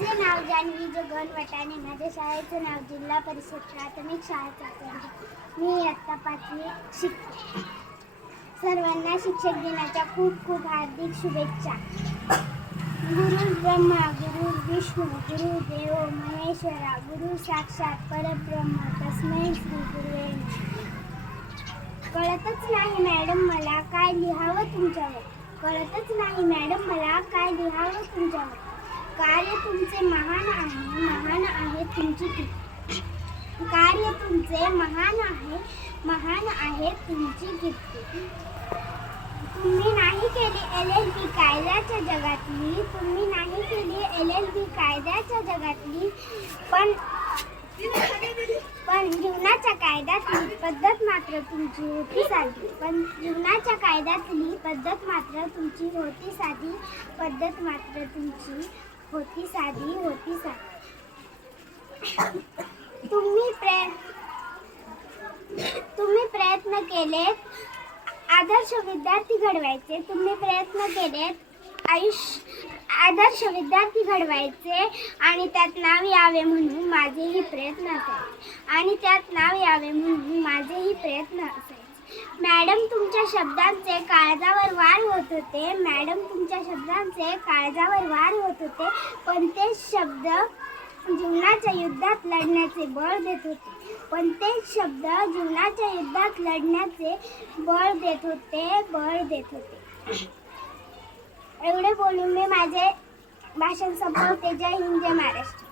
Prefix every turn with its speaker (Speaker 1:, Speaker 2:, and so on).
Speaker 1: माझे नाव जान्हवी जगन वटाणे माझ्या शाळेचं नाव जिल्हा परिषद प्राथमिक शाळेत चाकण मी इयत्ता पाचवी शिकते. सर्वांना शिक्षक दिनाच्या खूप खूप हार्दिक शुभेच्छा. गुरु ब्रह्मा गुरु विष्णू गुरु देव महेश्वरा गुरु साक्षात परब्रह्मा तस्मै श्री गुरुवे कळतच नाही मॅडम मला काय लिहावं तुमच्यावर. कळतच नाही मॅडम मला काय लिहावं तुमच्यावर. कार्य तुमचे महान आहे महान आहे तुमची कीर्ती कार्य तुमचे महान आहे महान आहे तुमची कीर्ती. तुम्ही नाही केली एल एल बी कायद्याच्या जगातली तुम्ही नाही केली एल एल बी कायद्याच्या जगातली पण पण जीवनाच्या कायद्यातली पद्धत मात्र तुमची होती साधी. पण जीवनाच्या कायद्यातली पद्धत मात्र तुमची होती साधी. पद्धत मात्र तुमची होती साधी होती साधी. तुम्ही प्रयत्न तुम्ही प्रयत्न केलेत. आदर्श विद्यार्थी घडवायचे. तुम्ही प्रयत्न केलेत. आयुष्य आदर्श विद्यार्थी घडवायचे आणि त्यात नाव यावे म्हणून माझेही प्रयत्न असायचे. आणि त्यात नाव यावे म्हणून माझेही प्रयत्न असायचे. मॅडम तुमच्या शब्दांचे काळजावर वार होत होते. मॅडम तुमच्या शब्दांचे काळजावर वार होत होते. पण ते शब्द जीवनाच्या युद्धात लढण्याचे बळ देत होते. पण ते शब्द जीवनाच्या युद्धात लढण्याचे बळ देत होते बळ देत होते. एवढे बोलून मी माझे भाषण संपवते. जय हिंद जय महाराष्ट्र.